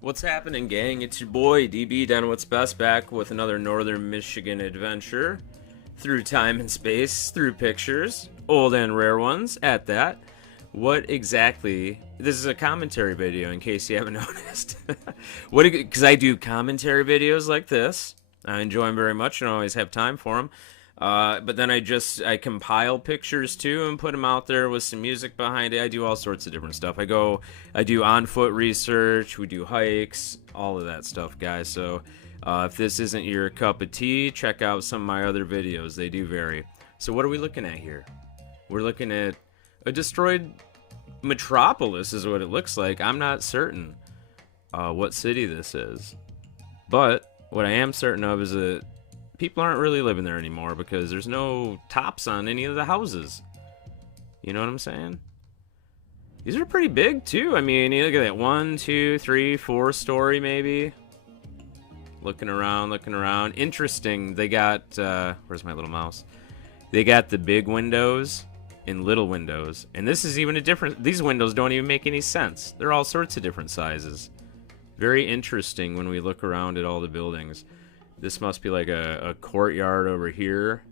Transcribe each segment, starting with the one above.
What's happening, gang? It's your boy DB down at What's Best, back with another Northern Michigan adventure through time and space, through pictures, old and rare ones at that. What exactly? This is a commentary video, in case you haven't noticed. Because I do commentary videos like this. I enjoy them very much and always have time for them. But then I compile pictures too and put them out there with some music behind it. I do all sorts of different stuff. I do on foot research. We do hikes, all of that stuff, guys. So if this isn't your cup of tea, check out some of my other videos. They do vary. So what are we looking at here? We're looking at a destroyed metropolis, is what it looks like. I'm not certain what city this is, but what I am certain of is that people aren't really living there anymore because there's no tops on any of the houses. You know what I'm saying? These are pretty big too. I mean, you look at that 1, 2, 3, 4 story maybe. Looking around. Interesting. They got where's my little mouse? They got the big windows and little windows. And this is even a different, these windows don't even make any sense. They're all sorts of different sizes. Very interesting when we look around at all the buildings. This must be like a courtyard over here.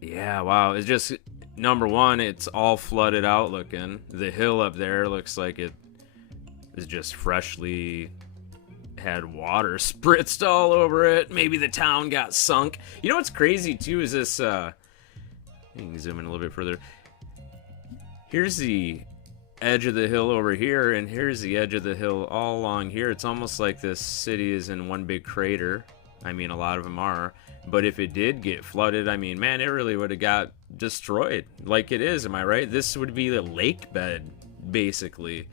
Yeah, wow. It's just, number one, it's all flooded out looking. The hill up there looks like it is just freshly had water spritzed all over it. Maybe the town got sunk. You know what's crazy too is this, you can zoom in a little bit further. Here's the edge of the hill over here, and here's the edge of the hill all along here. It's almost like this city is in one big crater. I mean, a lot of them are. But if it did get flooded, I mean, man, it really would have got destroyed like it is. Am I right? This would be the lake bed, basically,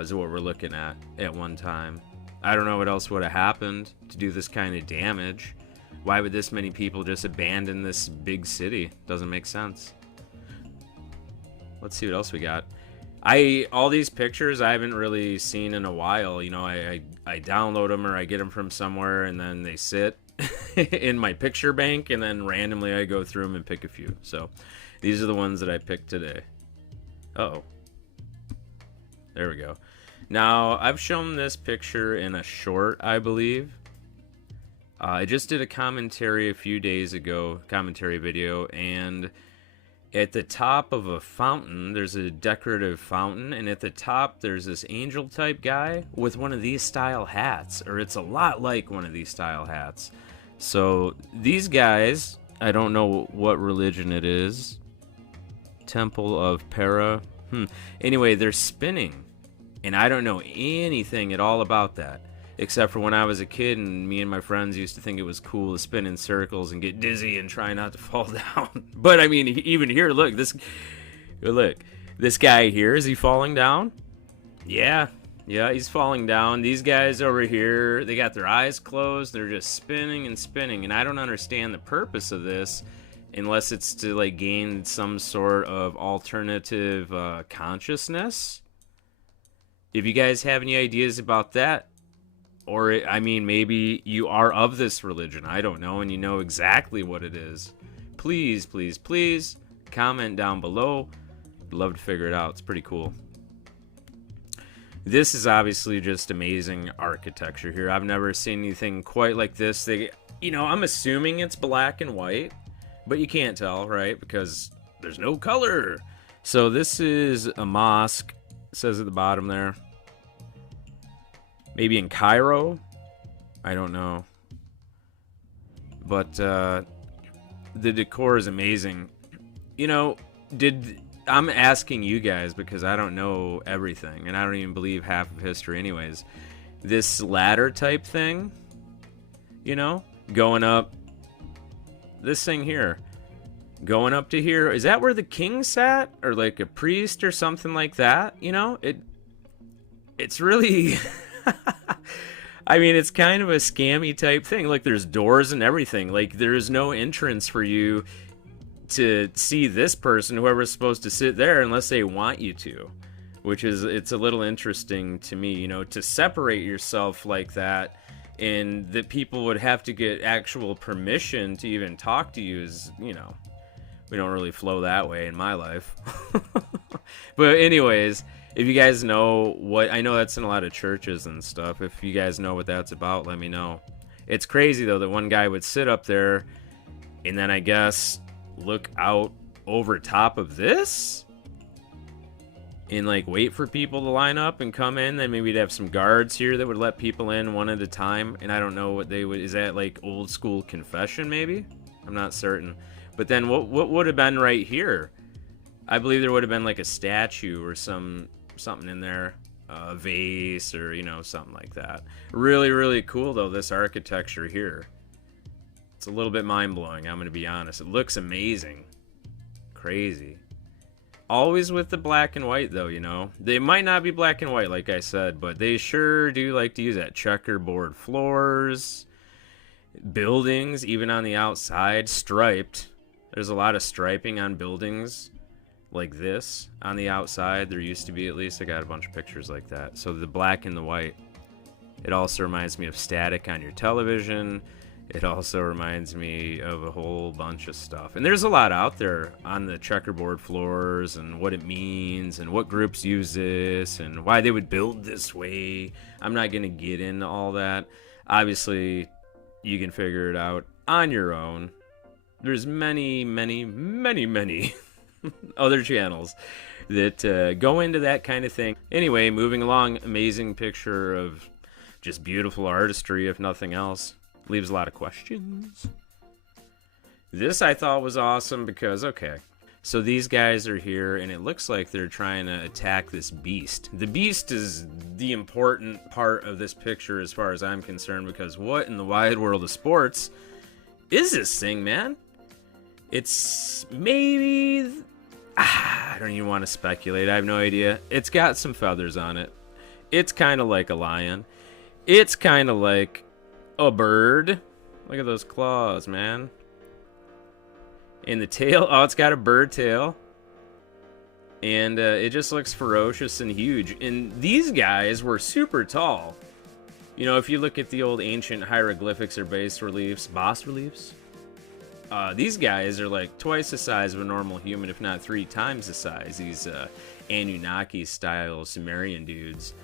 is what we're looking at one time. I don't know what else would have happened to do this kind of damage. Why would this many people just abandon this big city? Doesn't make sense. Let's see what else we got. All these pictures I haven't really seen in a while. You know, I download them or I get them from somewhere, and then they sit in my picture bank, and then randomly I go through them and pick a few. So these are the ones that I picked today. Uh-oh. There we go. Now, I've shown this picture in a short, I believe. I just did a commentary a few days ago, commentary video, and at the top of a fountain, there's a decorative fountain, and at the top, there's this angel type guy with one of these style hats, or it's a lot like one of these style hats. So these guys, I don't know what religion it is. Temple of Perah. Anyway, they're spinning, and I don't know anything at all about that. Except for when I was a kid and me and my friends used to think it was cool to spin in circles and get dizzy and try not to fall down. But I mean, even here, look, this guy here, is he falling down? Yeah, he's falling down. These guys over here, they got their eyes closed. They're just spinning and spinning. And I don't understand the purpose of this unless it's to like gain some sort of alternative consciousness. If you guys have any ideas about that, or, I mean, maybe you are of this religion, I don't know, and you know exactly what it is, please, please, please comment down below. I'd love to figure it out. It's pretty cool. This is obviously just amazing architecture here. I've never seen anything quite like this. I'm assuming it's black and white, but you can't tell, right? Because there's no color. So this is a mosque, it says at the bottom there. Maybe in Cairo? I don't know. But the decor is amazing. You know, I'm asking you guys because I don't know everything, and I don't even believe half of history anyways. This ladder type thing, you know, going up, this thing here, going up to here, is that where the king sat? Or like a priest or something like that? You know, it's really... I mean, it's kind of a scammy type thing. Like, there's doors and everything. Like, there's no entrance for you to see this person, whoever's supposed to sit there, unless they want you to. Which is, it's a little interesting to me, you know, to separate yourself like that, and that people would have to get actual permission to even talk to you is, you know, we don't really flow that way in my life. But anyways, if you guys know what, I know that's in a lot of churches and stuff. If you guys know what that's about, let me know. It's crazy though that one guy would sit up there and then I guess look out over top of this and like wait for people to line up and come in. Then maybe we'd have some guards here that would let people in one at a time. And I don't know what they would, is that like old school confession maybe? I'm not certain. But then what would have been right here? I believe there would have been like a statue or something in there, a vase or, you know, something like that. Really, really cool though, this architecture here. It's a little bit mind-blowing, I'm going to be honest. It looks amazing. Crazy. Always with the black and white though, you know. They might not be black and white like I said, but they sure do like to use that checkerboard floors, buildings, even on the outside, striped. There's a lot of striping on buildings like this on the outside. There used to be, at least. I got a bunch of pictures like that. So the black and the white. It also reminds me of static on your television. It also reminds me of a whole bunch of stuff. And there's a lot out there on the checkerboard floors and what it means and what groups use this and why they would build this way. I'm not going to get into all that. Obviously, you can figure it out on your own. There's many, many, many, many other channels that go into that kind of thing. Anyway, moving along, amazing picture of just beautiful artistry, if nothing else. Leaves a lot of questions. This I thought was awesome because, okay, so these guys are here and it looks like they're trying to attack this beast. The beast is the important part of this picture as far as I'm concerned, because what in the wide world of sports is this thing, man? It's maybe... I don't even want to speculate. I have no idea. It's got some feathers on it. It's kind of like a lion. It's kind of like a bird. Look at those claws, man. And the tail. Oh, it's got a bird tail. And it just looks ferocious and huge. And these guys were super tall. You know, if you look at the old ancient hieroglyphics or bas reliefs, these guys are like twice the size of a normal human, if not 3 times the size. These Anunnaki-style Sumerian dudes.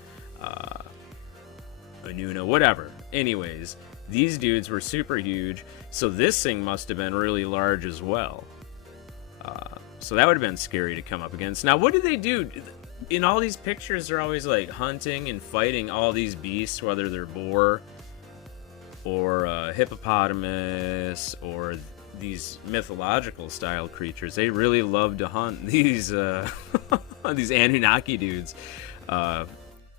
Anuna, whatever. Anyways, these dudes were super huge, so this thing must have been really large as well. So that would have been scary to come up against. Now, what do they do? In all these pictures, they're always like hunting and fighting all these beasts, whether they're boar or hippopotamus or these mythological style creatures. They really love to hunt these these Anunnaki dudes.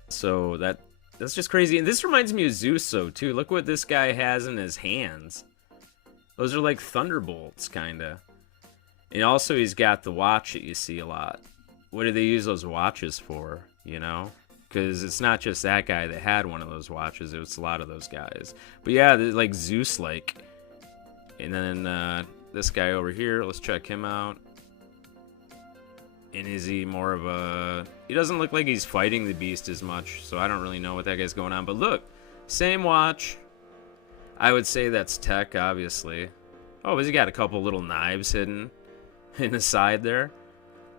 So that's just crazy. And this reminds me of Zeus though too. Look what this guy has in his hands. Those are like thunderbolts kinda. And also he's got the watch that you see a lot. What do they use those watches for, you know? Because it's not just that guy that had one of those watches. It was a lot of those guys. But yeah, they're like Zeus-like. And then this guy over here, let's check him out. And is he more of a... He doesn't look like he's fighting the beast as much, so I don't really know what that guy's going on. But look, same watch. I would say that's tech, obviously. Oh, has he got a couple little knives hidden in the side there?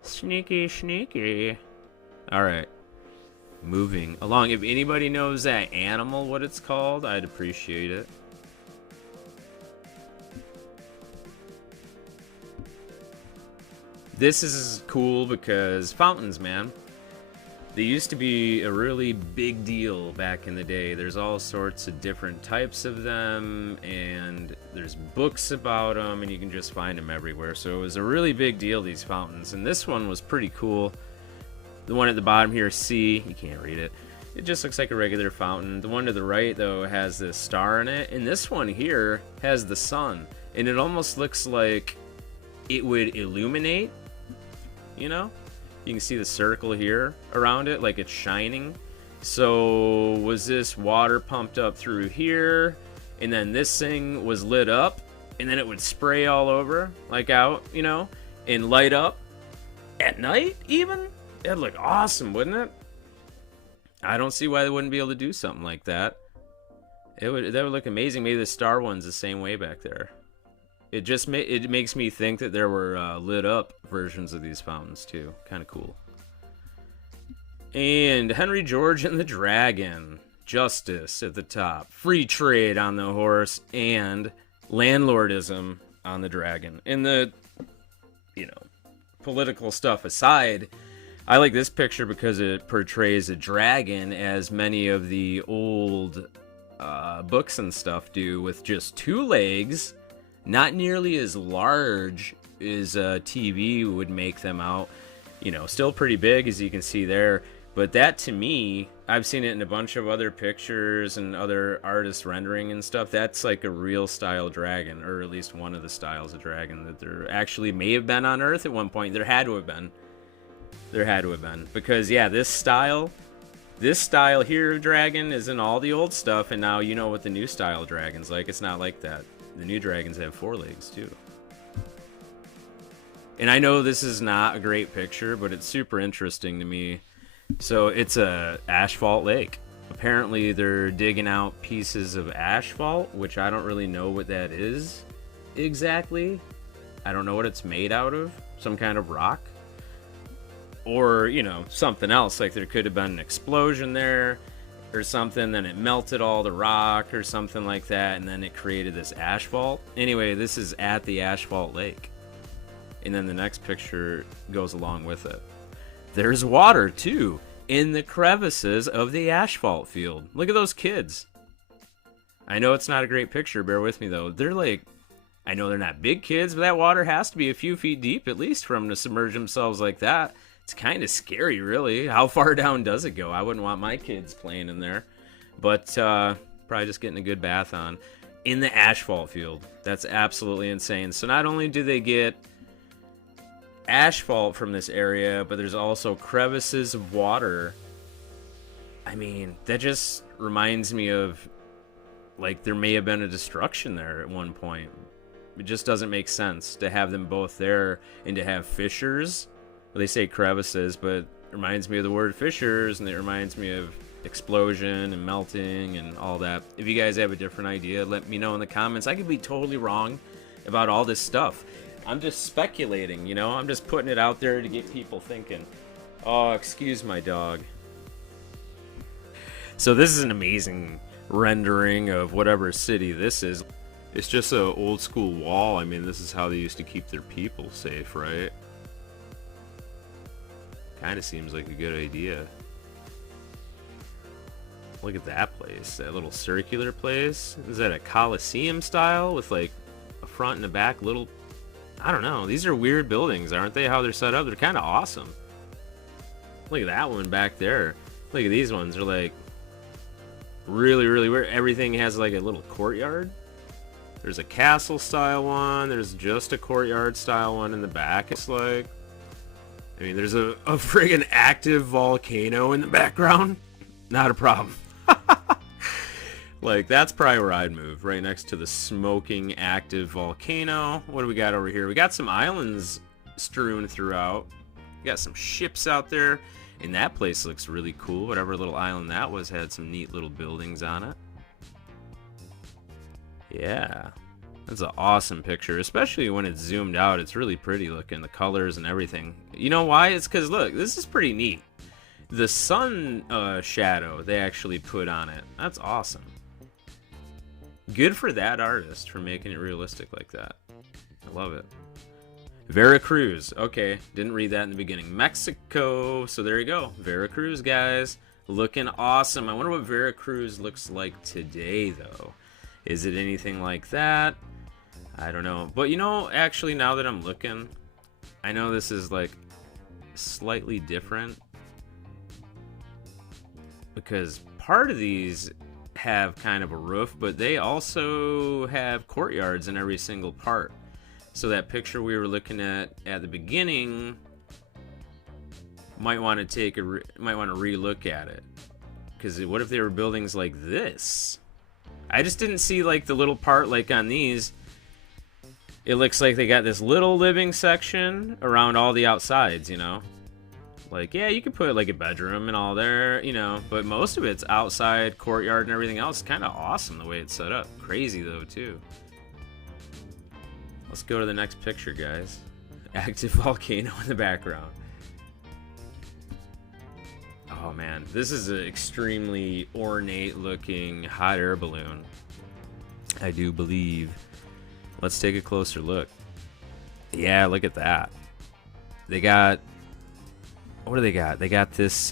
Sneaky, sneaky. Alright. Moving along. If anybody knows that animal, what it's called, I'd appreciate it. This is cool because fountains, man. They used to be a really big deal back in the day. There's all sorts of different types of them, and there's books about them, and you can just find them everywhere. So it was a really big deal, these fountains. And this one was pretty cool. The one at the bottom here, C, you can't read it. It just looks like a regular fountain. The one to the right, though, has this star in it. And this one here has the sun. And it almost looks like it would illuminate, you know? You can see the circle here around it, like it's shining. So was this water pumped up through here, and then this thing was lit up, and then it would spray all over, like out, you know, and light up at night even? That'd look awesome, wouldn't it? I don't see why they wouldn't be able to do something like that. That would look amazing. Maybe the star one's the same way back there. It just it makes me think that there were lit up versions of these fountains too. Kind of cool. And Henry George and the Dragon. Justice at the top. Free trade on the horse. And landlordism on the dragon. And the, political stuff aside, I like this picture because it portrays a dragon as many of the old books and stuff do, with just 2 legs, not nearly as large as TV would make them out. Still pretty big, as you can see there. But that, to me, I've seen it in a bunch of other pictures and other artist rendering and stuff. That's like a real style dragon, or at least one of the styles of dragon that there actually may have been on Earth at one point. There had to have been. Because, yeah, this style here of dragon is in all the old stuff, and now you know what the new style dragon's like. It's not like that. The new dragons have 4 legs, too. And I know this is not a great picture, but it's super interesting to me. So it's a asphalt lake. Apparently they're digging out pieces of asphalt, which I don't really know what that is exactly. I don't know what it's made out of. Some kind of rock. Or, something else. Like there could have been an explosion there or something, then it melted all the rock or something like that, and then it created this asphalt. Anyway, this is at the asphalt lake. And then the next picture goes along with it. There's water, too, in the crevices of the asphalt field. Look at those kids. I know it's not a great picture. Bear with me, though. They're like, I know they're not big kids, but that water has to be a few feet deep, at least, for them to submerge themselves like that. It's kind of scary, really. How far down does it go? I wouldn't want my kids playing in there. But probably just getting a good bath on. In the asphalt field. That's absolutely insane. So not only do they get asphalt from this area, but there's also crevices of water. I mean, that just reminds me of, like, there may have been a destruction there at one point. It just doesn't make sense to have them both there and to have fissures. Well, they say crevices, but it reminds me of the word fissures, and it reminds me of explosion and melting and all that. If you guys have a different idea, let me know in the comments. I could be totally wrong about all this stuff. I'm just speculating, I'm just putting it out there to get people thinking. Oh, excuse my dog. So this is an amazing rendering of whatever city this is. It's just an old school wall. I mean, this is how they used to keep their people safe, right? Kind of seems like a good idea. Look at that place, that little circular place. Is that a Coliseum style with like a front and a back little... I don't know. These are weird buildings, aren't they? How they're set up. They're kind of awesome. Look at that one back there. Look at these ones. They're like really, really weird. Everything has like a little courtyard. There's a castle style one. There's just a courtyard style one in the back. It's like, I mean, there's a friggin' active volcano in the background. Not a problem. Like, that's probably where I'd move, right next to the smoking active volcano. What do we got over here? We got some islands strewn throughout. We got some ships out there, and that place looks really cool. Whatever little island that was had some neat little buildings on it. Yeah, that's an awesome picture, especially when it's zoomed out. It's really pretty looking, the colors and everything. You know why? It's because, look, this is pretty neat. The sun shadow they actually put on it. That's awesome. Good for that artist for making it realistic like that. I love it. Veracruz. Okay, didn't read that in the beginning. Mexico. So there you go. Veracruz, guys. Looking awesome. I wonder what Veracruz looks like today, though. Is it anything like that? I don't know. But, actually, now that I'm looking, I know this is, like, slightly different. Because part of these have kind of a roof, but they also have courtyards in every single part. So that picture we were looking at the beginning might want to relook at it, because what if they were buildings like this? I just didn't see like the little part like on these. It looks like they got this little living section around all the outsides, Like, yeah, you could put like a bedroom and all there, but most of it's outside, courtyard and everything else. Kind of awesome the way it's set up. Crazy though, too. Let's go to the next picture, guys. Active volcano in the background. Oh man, this is an extremely ornate looking hot air balloon, I do believe. Let's take a closer look. Yeah, look at that. They got, what do they got? They got this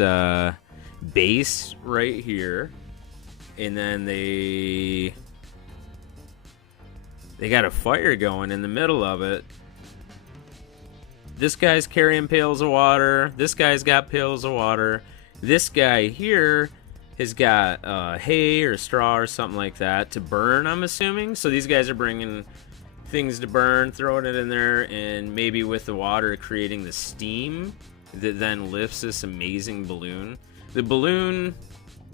base right here, and then they got a fire going in the middle of it. This guy's carrying pails of water. This guy's got pails of water. This guy here has got hay or straw or something like that to burn, I'm assuming. So these guys are bringing things to burn, throwing it in there, and maybe with the water creating the steam that then lifts this amazing balloon. The balloon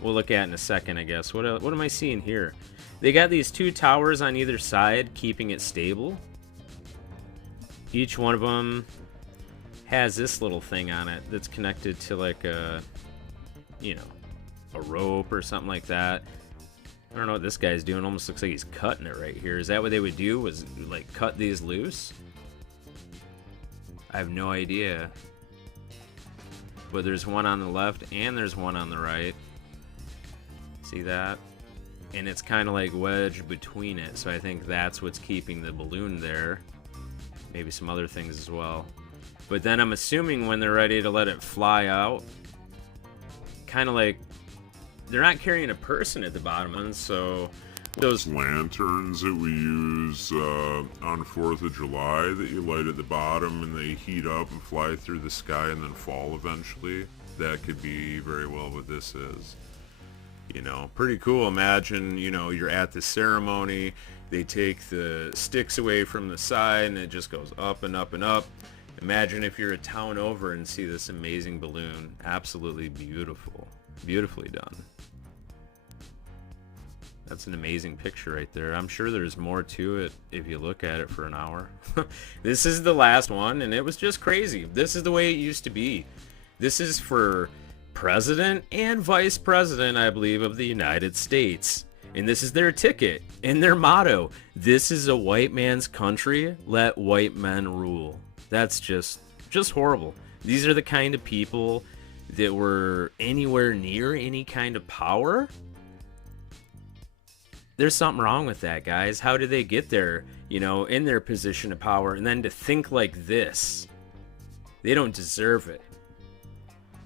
we'll look at in a second, I guess. What am I seeing here? They got these two towers on either side keeping it stable. Each one of them has this little thing on it that's connected to like a, you know, a rope or something like that. I don't know what this guy's doing. Almost looks like he's cutting it right here. Is that what they would do, was like cut these loose? I have no idea. But there's one on the left and there's one on the right. See that? And it's kind of like wedged between it. So I think that's what's keeping the balloon there. Maybe some other things as well. But then I'm assuming when they're ready to let it fly out, kind of like, they're not carrying a person at the bottom, so those lanterns that we use on 4th of July that you light at the bottom and they heat up and fly through the sky and then fall eventually, that could be very well what this is. You know, pretty cool. Imagine, you know, you're at the ceremony, they take the sticks away from the side and it just goes up and up and up. Imagine if you're a town over and see this amazing balloon. Absolutely beautiful. Beautifully done. That's an amazing picture right there. I'm sure there's more to it if you look at it for an hour. This is the last one, and it was just crazy. This is the way it used to be. This is for President and Vice President, I believe, of the United States. And this is their ticket and their motto. This is a white man's country. Let white men rule. That's just horrible. These are the kind of people that were anywhere near any kind of power. There's something wrong with that, guys. How did they get there, you know, in their position of power? And then to think like this, they don't deserve it.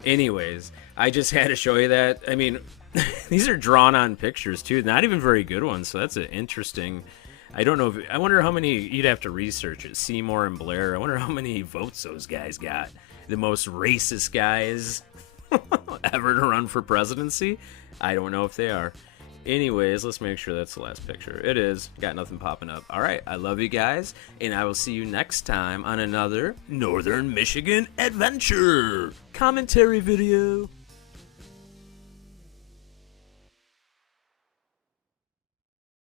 Anyways, I just had to show you that. I mean, these are drawn on pictures too, not even very good ones. So that's an interesting, I don't know if, I wonder how many, you'd have to research it, Seymour and Blair. I wonder how many votes those guys got. The most racist guys ever to run for presidency. I don't know if they are. Anyways, let's make sure that's the last picture. It is. Got nothing popping up. All right, I love you guys, and I will see you next time on another Northern Michigan adventure commentary video.